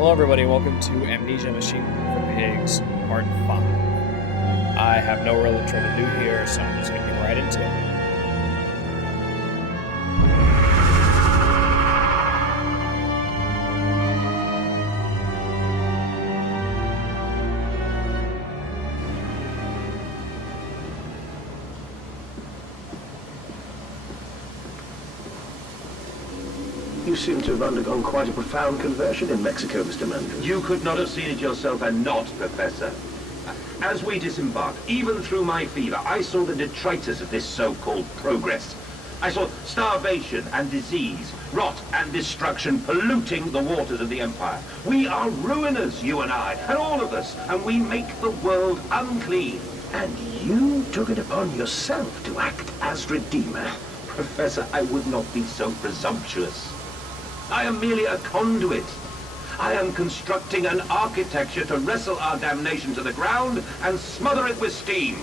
Hello everybody, welcome to Amnesia Machine for Pigs, Part 5. I have no real intro to do here, so I'm just going to get right into it. You seem to have undergone quite a profound conversion in Mexico, Mr. Mandrew. You could not have seen it yourself and not, Professor. As we disembarked, even through my fever, I saw the detritus of this so-called progress. I saw starvation and disease, rot and destruction polluting the waters of the Empire. We are ruiners, you and I, and all of us, and we make the world unclean. And you took it upon yourself to act as Redeemer. Professor, I would not be so presumptuous. I am merely a conduit. I am constructing an architecture to wrestle our damnation to the ground and smother it with steam.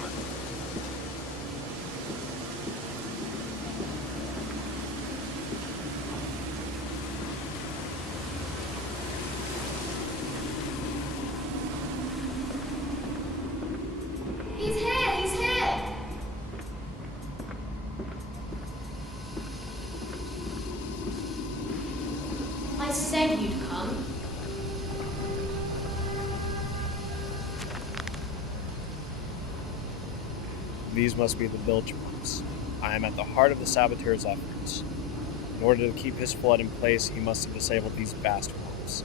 He's here! He's here! I said you'd come. These must be the bilge pumps. I am at the heart of the saboteur's efforts. In order to keep his flood in place, he must have disabled these vast pumps.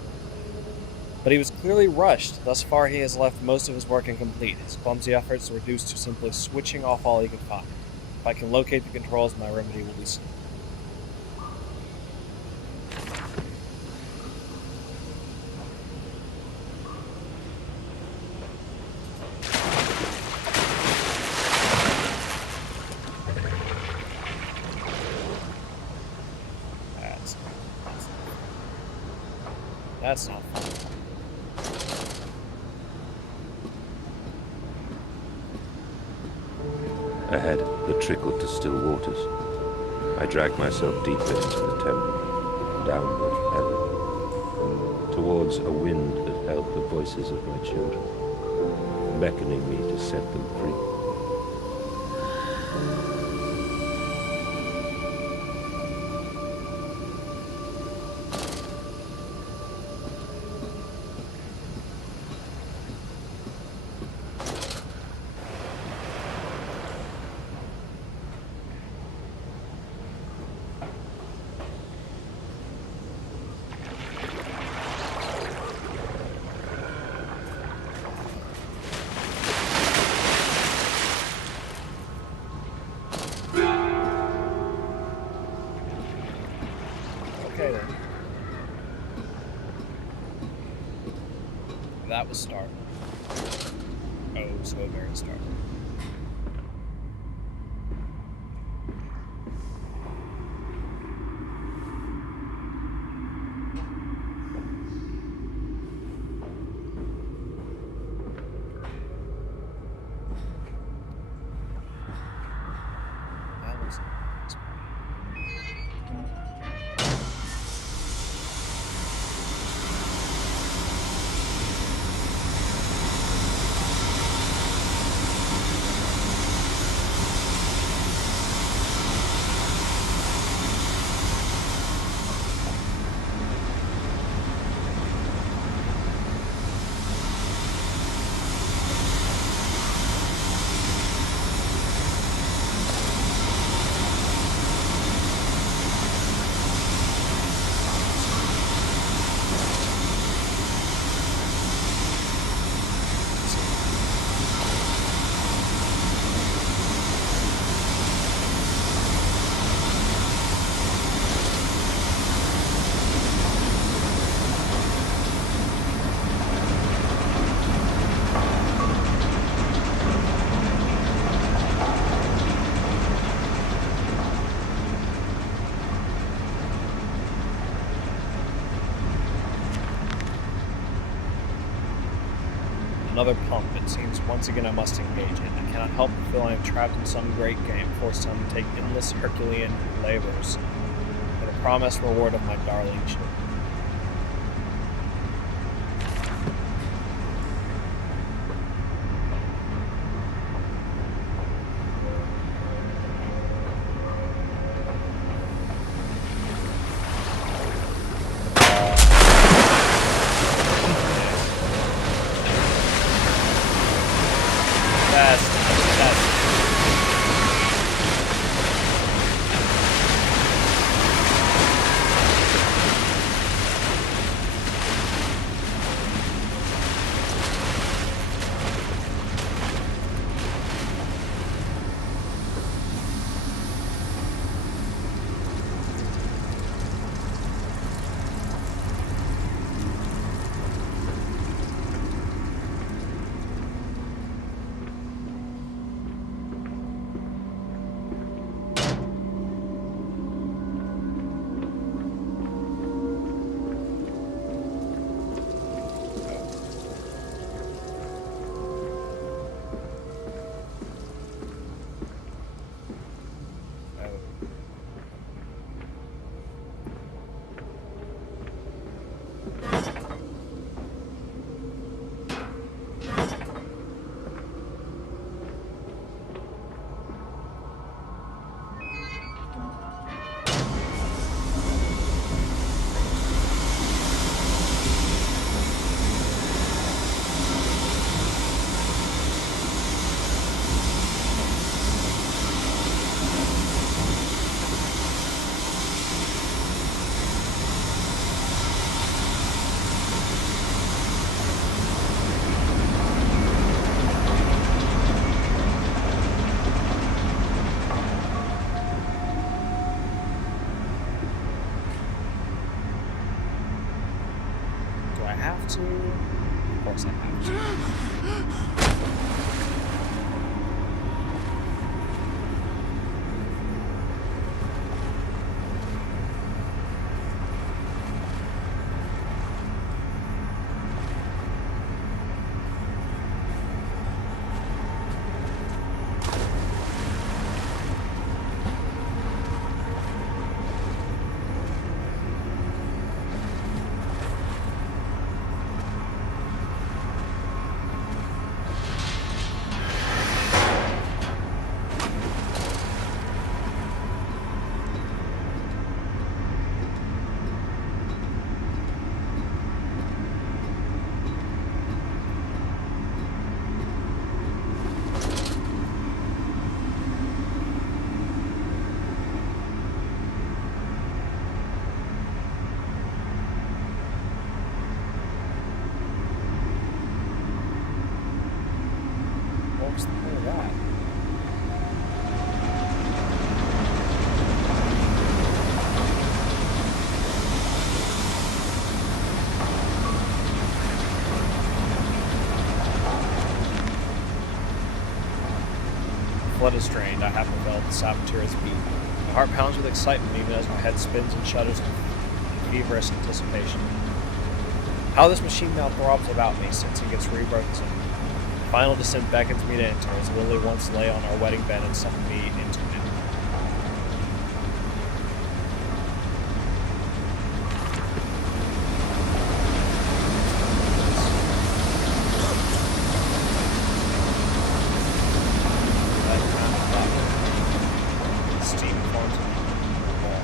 But he was clearly rushed. Thus far, he has left most of his work incomplete. His clumsy efforts reduced to simply switching off all he could find. If I can locate the controls, my remedy will be soon. That's not fun. Ahead, the trickle to still waters. I dragged myself deeper into the temple, downward ever, towards a wind that held the voices of my children, beckoning me to set them free. Okay then. That was startling. Oh, so very startling. That was nice. Another pump. It seems once again I must engage it. I cannot help but feel I am trapped in some great game, forced to undertake endless Herculean labors for the promised reward of my darling children. have to? Of course I have to. What's the point of that? Blood is drained. I have enveloped the saboteur's beat. My heart pounds with excitement even as my head spins and shudders in feverish anticipation. How this machine now throbs about me, sensing its rebirth zone. The final descent beckons me to enter, as Lily once lay on our wedding bed and summoned me into it. Steam forms of the wall.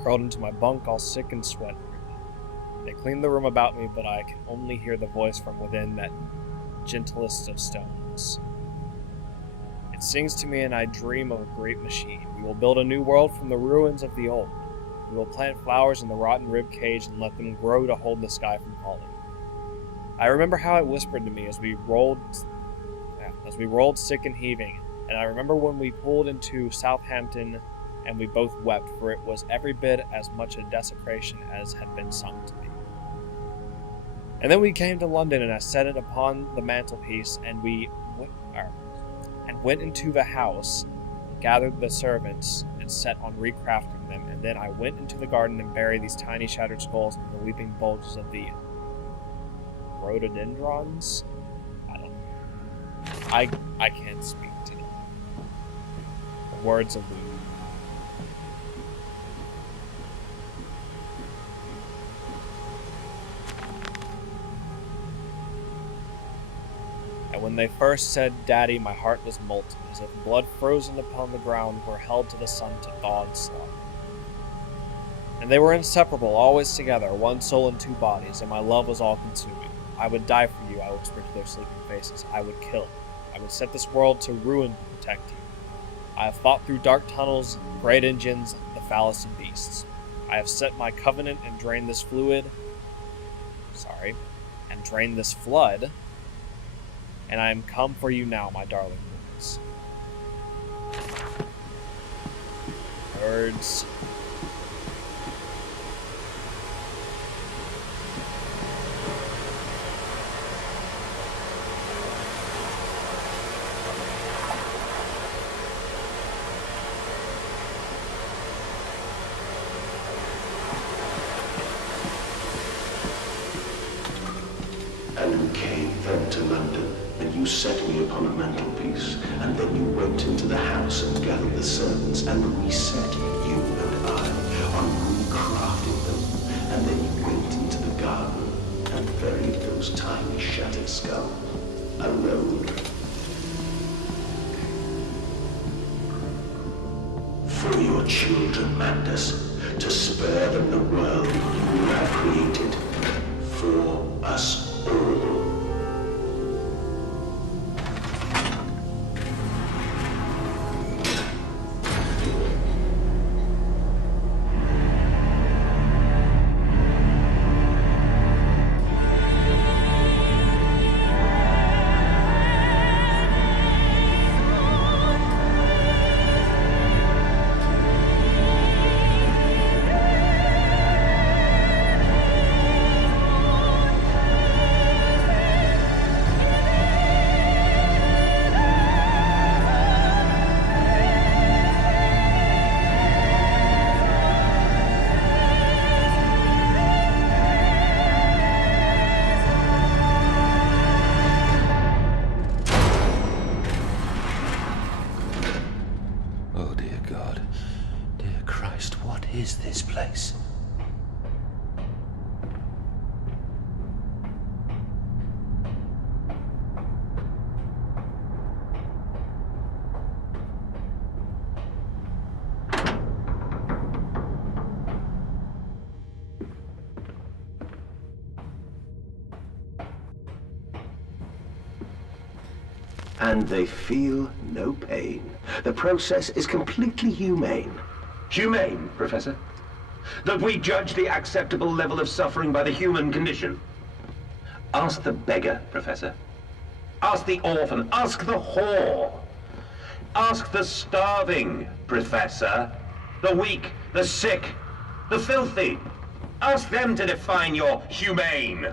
Crawled into my bunk, all sick and sweating. They cleaned the room about me, but I can only hear the voice from within, that gentlest of stones. It sings to me, and I dream of a great machine. We will build a new world from the ruins of the old. We will plant flowers in the rotten rib cage and let them grow to hold the sky from falling. I remember how it whispered to me as we rolled sick and heaving, and I remember when we pulled into Southampton and we both wept, for it was every bit as much a desecration as had been sung to me. And then we came to London, and I set it upon the mantelpiece, and went into the house, gathered the servants, and set on recrafting them, and then I went into the garden and buried these tiny shattered skulls in the weeping bulges of the rhododendrons? I don't know. I can't speak to them. The words of the And when they first said Daddy, my heart was molten, as if blood frozen upon the ground were held to the sun to thaw and slaughter. And they were inseparable, always together, one soul and two bodies, and my love was all-consuming. I would die for you, I whispered to their sleeping faces. I would kill. I would set this world to ruin to protect you. I have fought through dark tunnels, great engines, the foulest of beasts. I have set my covenant and drained this fluid. Sorry. And drained this flood. And I am come for you now, my darling boys. Birds. And we came then to London, and you set me upon a mantelpiece, and then you went into the house and gathered the servants, and reset you and I on recrafting them, and then you went into the garden and buried those tiny shattered skulls, alone. For your children, Mandus, to spare them the world you have created, for us all. Oh, dear God. Dear Christ, what is this place? And they feel no pain. The process is completely humane. Humane, Professor? That we judge the acceptable level of suffering by the human condition? Ask the beggar, Professor. Ask the orphan. Ask the whore. Ask the starving, Professor. The weak, the sick, the filthy. Ask them to define your humane.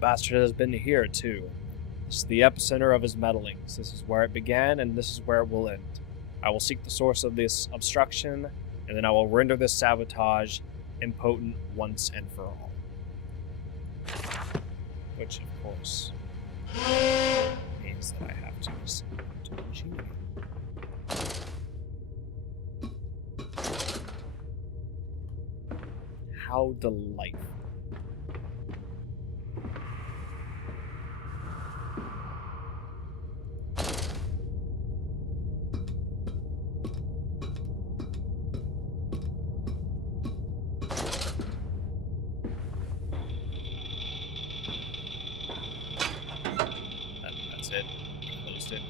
Bastard has been here, too. This is the epicenter of his meddlings. This is where it began, and this is where it will end. I will seek the source of this obstruction, and then I will render this sabotage impotent once and for all. Which, of course, means that I have to listen to Genie. How delightful. That's it. Closed it.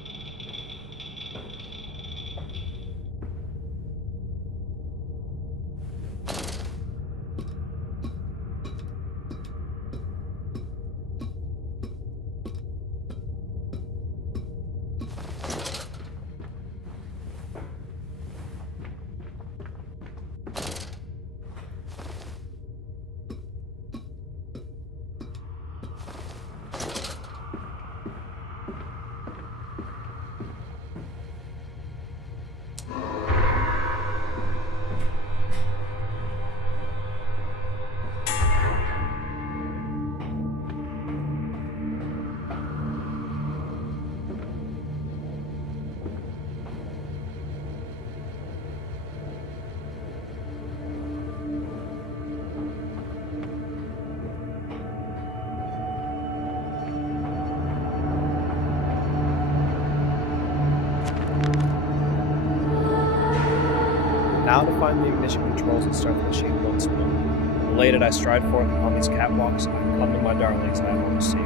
Now to find the ignition controls and start the machine once more. Elated, I stride forth upon these catwalks and come to my darlings I have almost saved.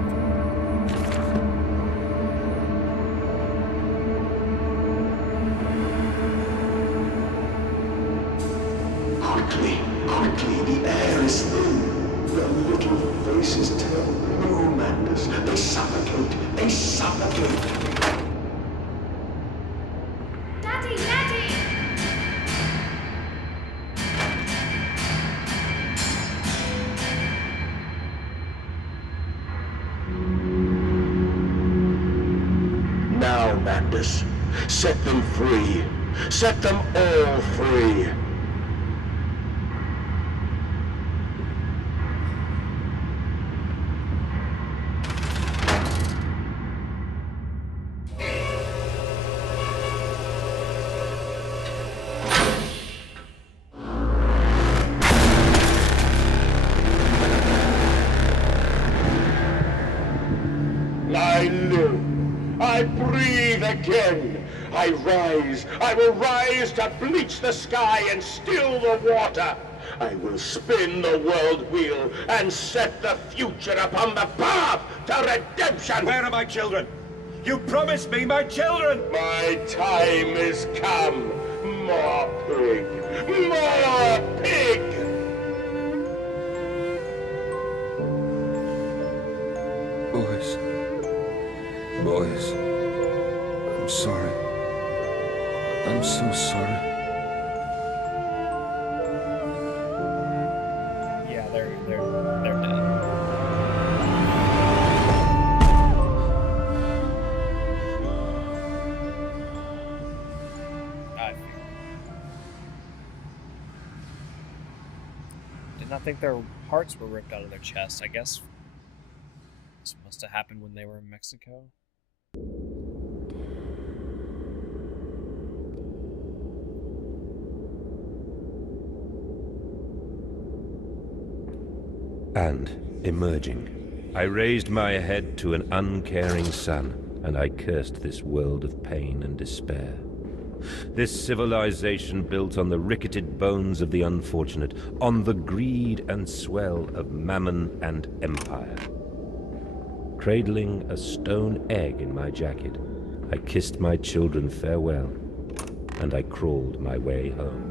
Quickly, the air is thin. The little faces tell. No, Mandus, they suffocate. Daddy, Daddy! Now, Mandus, set them free. Set them all free. I live. I breathe again. I will rise to bleach the sky and still the water. I will spin the world wheel and set the future upon the path to redemption. Where are my children? You promised me my children! My time is come. More pig. More pig. Boys, I'm sorry. I'm so sorry. Yeah, they're dead. I did not think their hearts were ripped out of their chests. I guess this must have happened when they were in Mexico. And, emerging, I raised my head to an uncaring sun, and I cursed this world of pain and despair. This civilization built on the ricketed bones of the unfortunate, on the greed and swell of mammon and empire. Cradling a stone egg in my jacket, I kissed my children farewell, and I crawled my way home.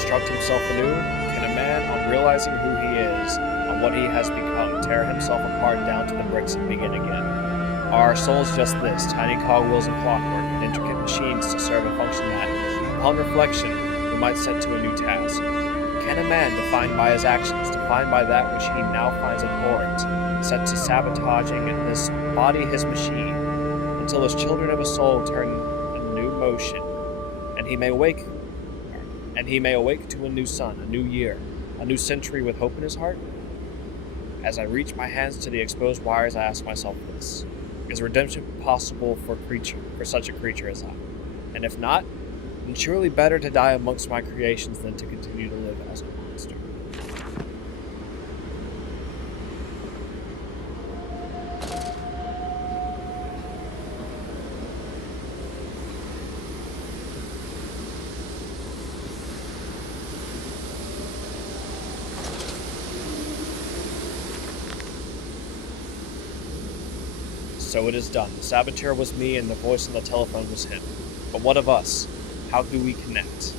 Construct himself anew? Can a man, on realizing who he is, on what he has become, tear himself apart down to the bricks and begin again? Are our souls just this, tiny cogwheels and clockwork, and intricate machines to serve a function that, upon reflection, we might set to a new task? Can a man, defined by his actions, defined by that which he now finds abhorrent, set to sabotaging this body his machine, until his children of his soul turn a new motion, and he may awake to a new sun, a new year, a new century with hope in his heart? As I reach my hands to the exposed wires, I ask myself this: is redemption possible for such a creature as I? And if not, then surely better to die amongst my creations than to continue to live as a monster. So it is done. The saboteur was me and the voice on the telephone was him. But what of us? How do we connect?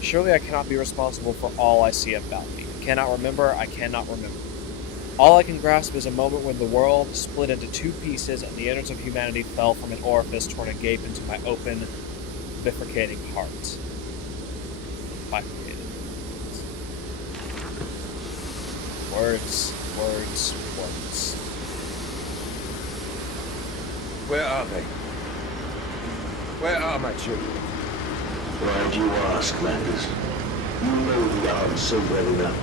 Surely I cannot be responsible for all I see about me. I cannot remember. All I can grasp is a moment when the world split into two pieces and the innards of humanity fell from an orifice torn agape into my open, bifurcating heart. Bifurcated. Words. Where are they? Where are my children? Why do you ask, Mandus? You know the answer well enough.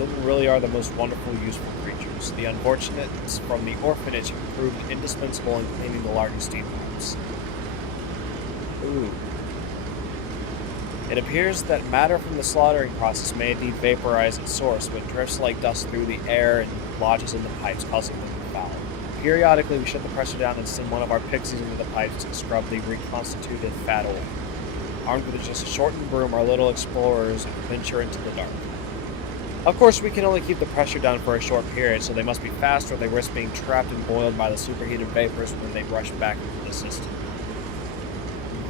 Children really are the most wonderful, useful creatures. The unfortunates from the orphanage have proved indispensable in cleaning the larger steam pipes. Ooh. It appears that matter from the slaughtering process may indeed vaporize its source, but drifts like dust through the air and lodges in the pipes, causing them to foul. Periodically, we shut the pressure down and send one of our pixies into the pipes to scrub the reconstituted fat oil. Armed with just a shortened broom, our little explorers venture into the dark. Of course, we can only keep the pressure down for a short period, so they must be fast or they risk being trapped and boiled by the superheated vapors when they rush back into the system.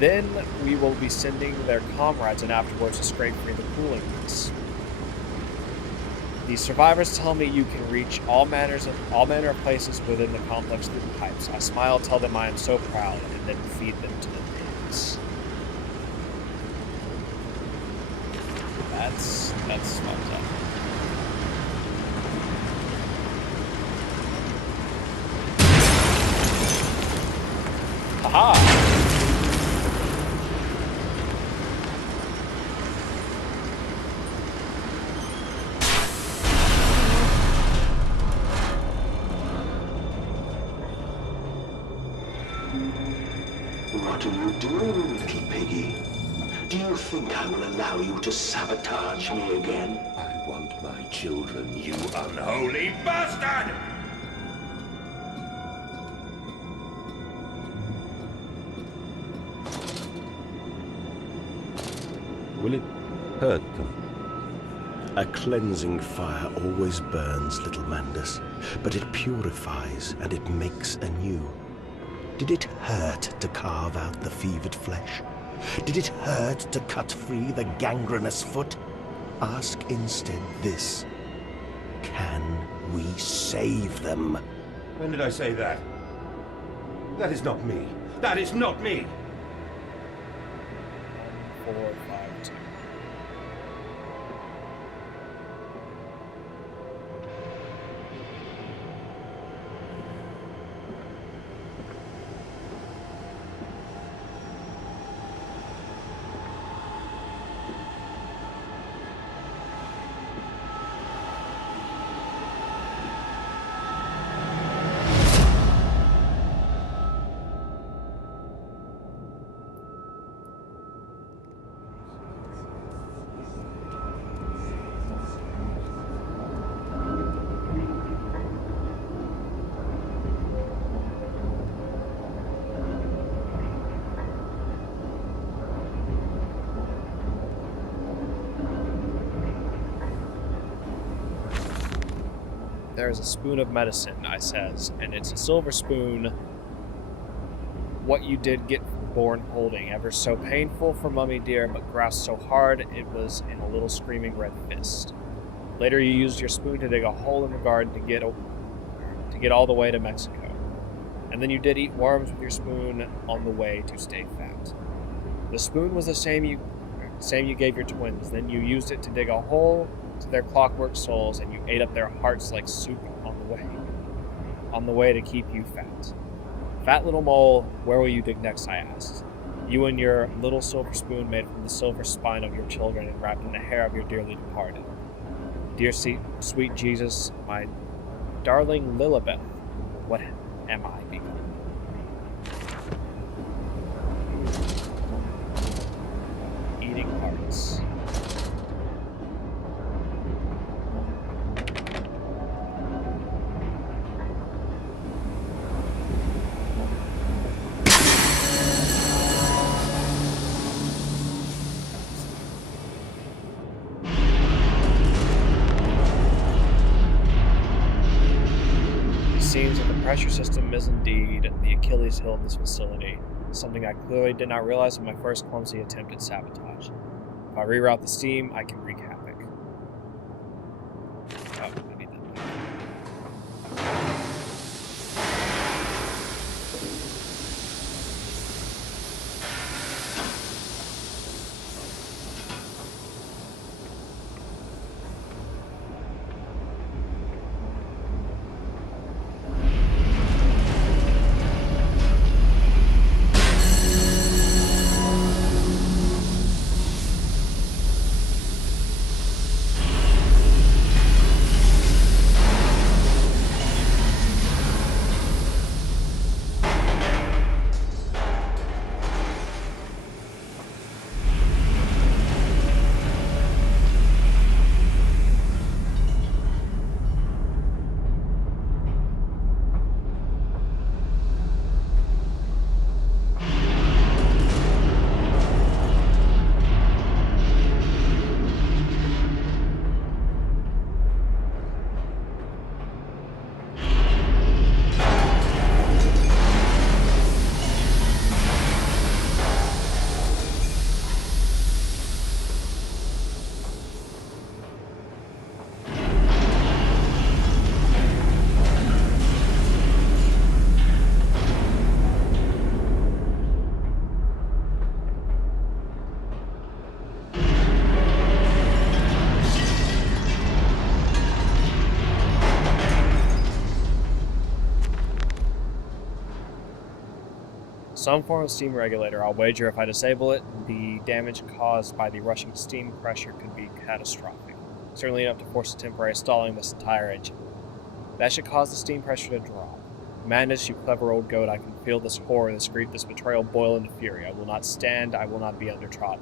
Then we will be sending their comrades in afterwards to scrape free the cooling vents. The survivors tell me you can reach all manner of places within the complex through the pipes. I smile, tell them I am so proud, and then feed them to the pigs. That's fucked up. Haha! What are you doing, little piggy? Do you think I will allow you to sabotage me again? I want my children, you unholy bastard! Will it hurt them? A cleansing fire always burns, little Mandus, but it purifies and it makes anew. Did it hurt to carve out the fevered flesh? Did it hurt to cut free the gangrenous foot? Ask instead this. Can we save them? When did I say that? That is not me. That is not me! 1, 4, 5, 2. There is a spoon of medicine, I says, and it's a silver spoon. What you did get born holding, ever so painful for Mummy dear, but grasped so hard it was in a little screaming red fist. Later you used your spoon to dig a hole in the garden to get all the way to Mexico. And then you did eat worms with your spoon on the way to stay fat. The spoon was the same you gave your twins. Then you used it to dig a hole to their clockwork souls, and you ate up their hearts like soup on the way to keep you fat. Fat little mole, where will you dig next, I asked. You and your little silver spoon made from the silver spine of your children and wrapped in the hair of your dearly departed. Dear sweet Jesus, my darling Lilibeth, what am I become? Eating hearts. Seems that the pressure system is indeed the Achilles heel of this facility, something I clearly did not realize in my first clumsy attempt at sabotage. If I reroute the steam, I can wreak havoc. Oh, I need that back. Some form of steam regulator. I'll wager if I disable it, the damage caused by the rushing steam pressure could be catastrophic. Certainly enough to force a temporary stalling of this entire engine. That should cause the steam pressure to drop. Madness, you clever old goat, I can feel this horror, this grief, this betrayal boil into fury. I will not stand, I will not be undertrodden.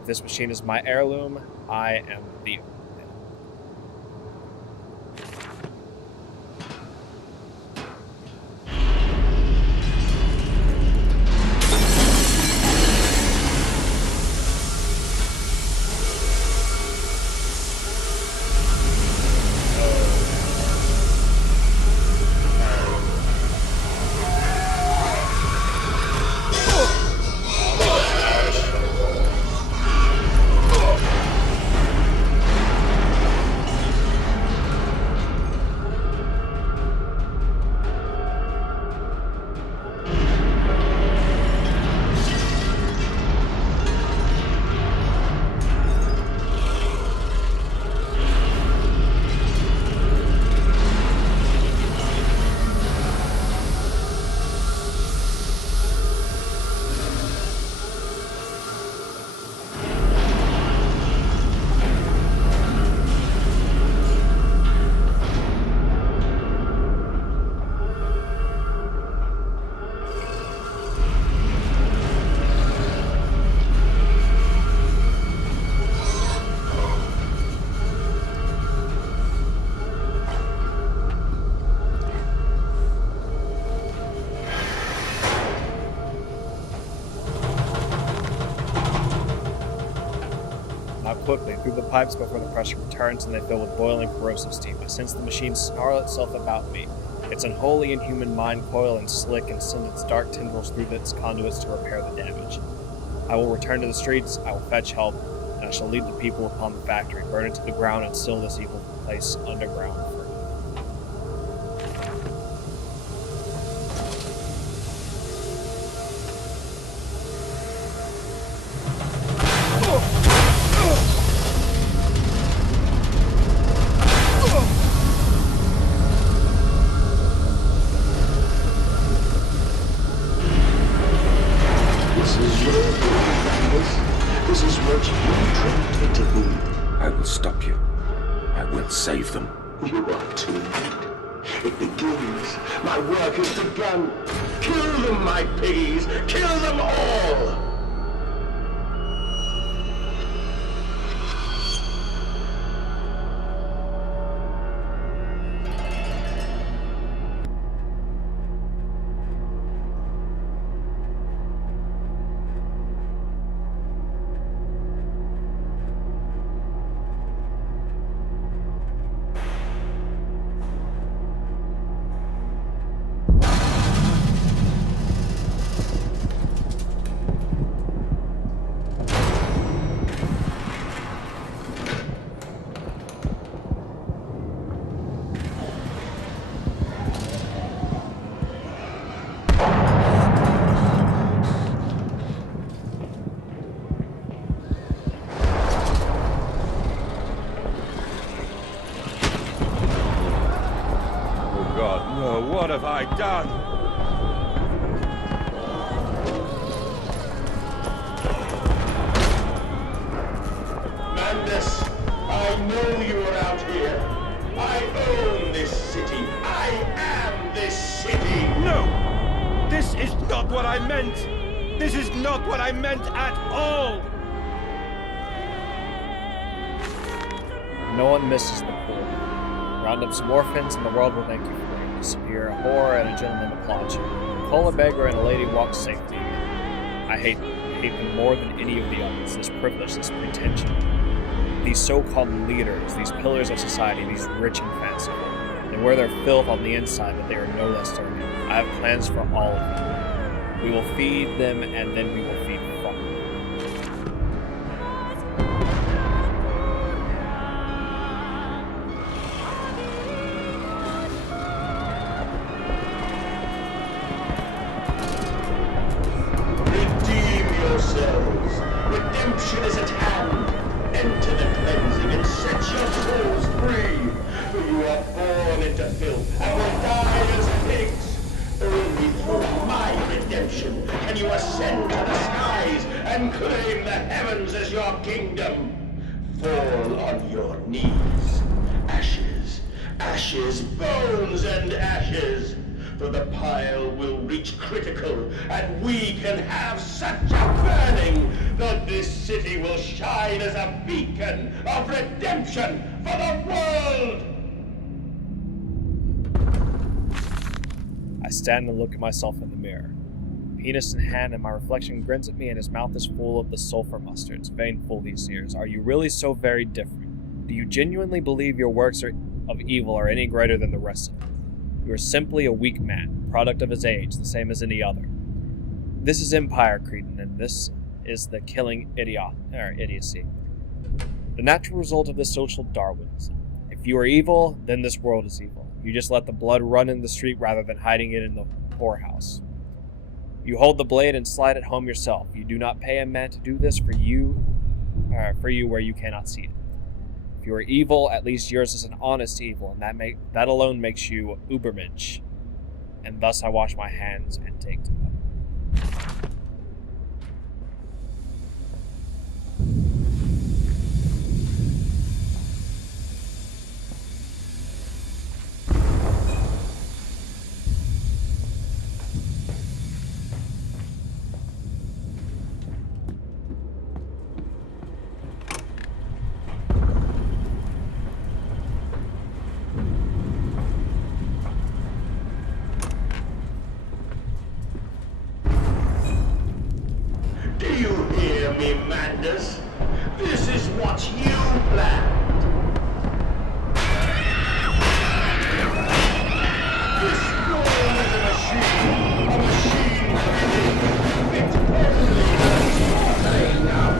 If this machine is my heirloom, I am the owner. Quickly through the pipes before the pressure returns and they fill with boiling corrosive steam. I sense the machine snarl itself about me. Its unholy inhuman mind coil and slick and send its dark tendrils through its conduits to repair the damage. I will return to the streets, I will fetch help, and I shall lead the people upon the factory, burn it to the ground, and seal this evil place underground forever. Save them. You are too late. It begins. My work has begun. Kill them, my piggies. Kill them all. What have I done? Madness, I know you are out here. I own this city. I am this city. No! This is not what I meant! This is not what I meant at all! No one misses the poor. Round up some orphans and the world will thank you for it. Disappear a whore and a gentleman applaud you. Call a beggar and a lady walks safely. I hate them. I hate them more than any of the others. This privilege, this pretension. These so-called leaders, these pillars of society, these rich and fanciful. They wear their filth on the inside, but they are no less dirty. I have plans for all of them. We will feed them, and then we will feed from them. Redemption is at hand. Enter the cleansing and set your souls free. For you are born into filth and will die as pigs. Only through my redemption and you ascend to the skies and claim the heavens as your kingdom. Fall on your knees. Ashes, ashes, bones and ashes. For the pile will reach critical, and we can have such a burning that this city will shine as a beacon of redemption for the world! I stand and look at myself in the mirror. Penis in hand, and my reflection grins at me, and his mouth is full of the sulfur mustards. Vainful he sneers. Are you really so very different? Do you genuinely believe your works of evil are any greater than the rest of them? You are simply a weak man, product of his age, the same as any other. This is Empire, Cretan, and this is the killing idiocy. The natural result of this social Darwinism. If you are evil, then this world is evil. You just let the blood run in the street rather than hiding it in the poorhouse. You hold the blade and slide it home yourself. You do not pay a man to do this for you where you cannot see it. If you are evil, at least yours is an honest evil, and that alone makes you Ubermensch. And thus I wash my hands and take to them. Do you hear me, madness? This is what you planned. This world is a machine fit only for slaughtering our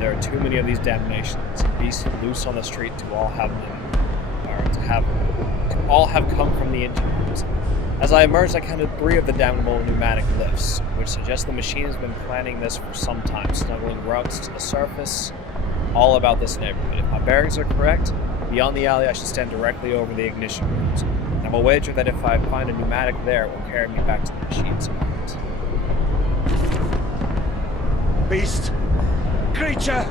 There are too many of these damnations, beasts loose on the street to all have come from the engine rooms. As I emerged, I counted 3 of the damnable pneumatic lifts, which suggests the machine has been planning this for some time, snuggling routes to the surface, all about this neighborhood. If my bearings are correct, beyond the alley I should stand directly over the ignition rooms. And I will wager that if I find a pneumatic there, it will carry me back to the machine's heart. Beast! Creature!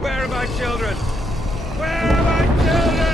Where are my children? Where are my children?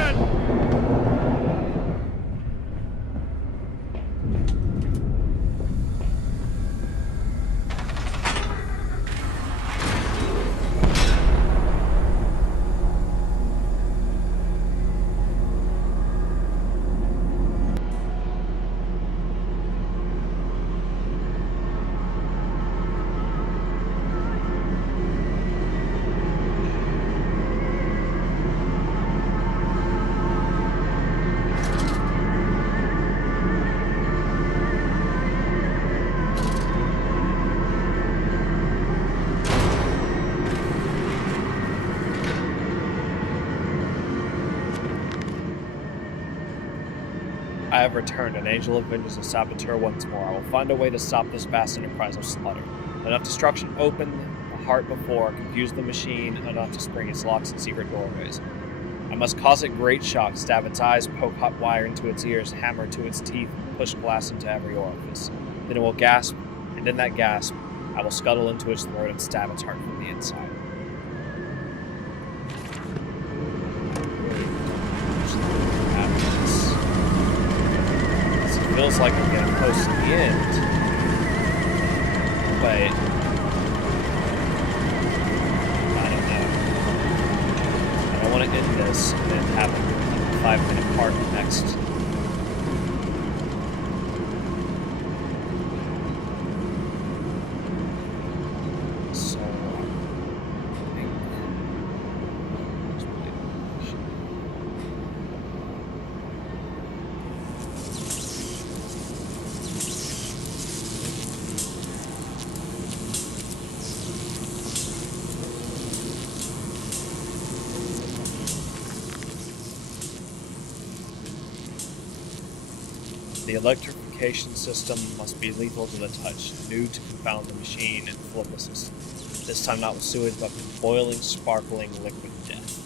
I have returned, an angel of vengeance and saboteur once more. I will find a way to stop this vast enterprise of slaughter. Enough destruction opened the heart before, confused the machine, enough to spring its locks and secret doorways. I must cause it great shock, stab its eyes, poke hot wire into its ears, hammer to its teeth, push glass into every orifice. Then it will gasp, and in that gasp, I will scuttle into its throat and stab its heart from the inside. It feels like we're getting close to the end, but I don't know. I don't want to end this and then have a 5-minute part next. So I think The electrification system must be lethal to the touch, new to confound the machine and flip the system. This time not with sewage, but with boiling, sparkling liquid death.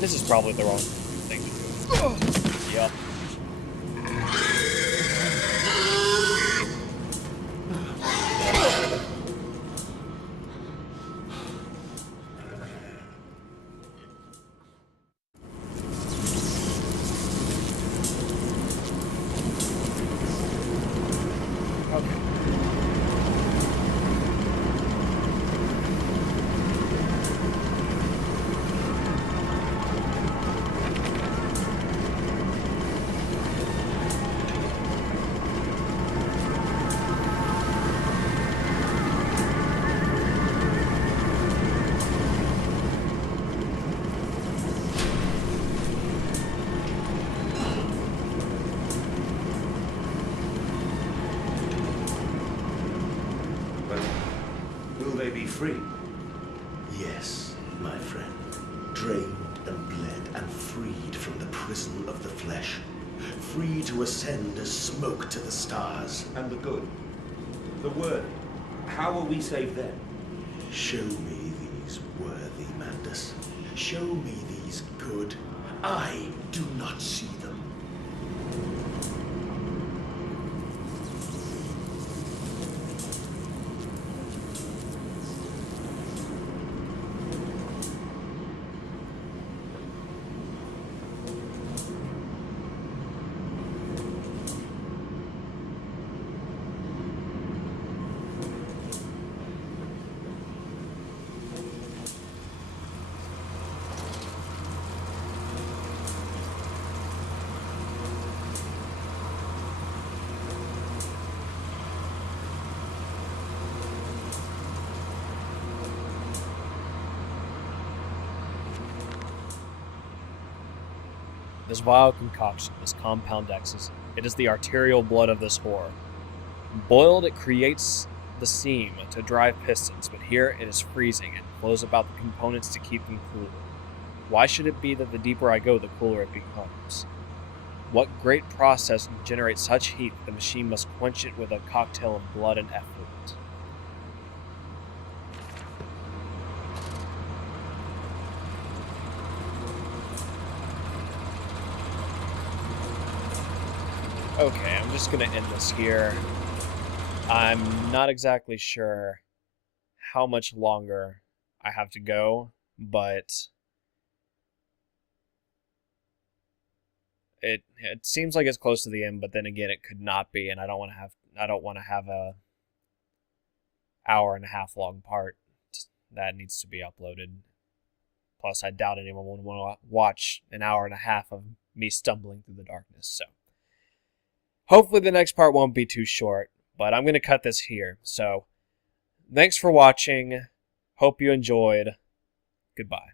This is probably the wrong thing to do. Yup. Okay. But will they be free? Yes, my friend. Drained and bled and freed from the prison of the flesh. Free to ascend as smoke to the stars. And the good? The word? How will we save them? Show me these worthy Mandus. Show me these good. I do not see them. This vile concoction, this compound X, it is the arterial blood of this horror. Boiled, it creates the seam to drive pistons, but here it is freezing and flows about the components to keep them cool. Why should it be that the deeper I go, the cooler it becomes? What great process generates such heat that the machine must quench it with a cocktail of blood and effluent? Okay, I'm just going to end this here. I'm not exactly sure how much longer I have to go, but it seems like it's close to the end, but then again it could not be, and I don't want to have a hour and a half long part that needs to be uploaded. Plus, I doubt anyone would want to watch an hour and a half of me stumbling through the darkness, so hopefully the next part won't be too short, but I'm going to cut this here. So, thanks for watching. Hope you enjoyed. Goodbye.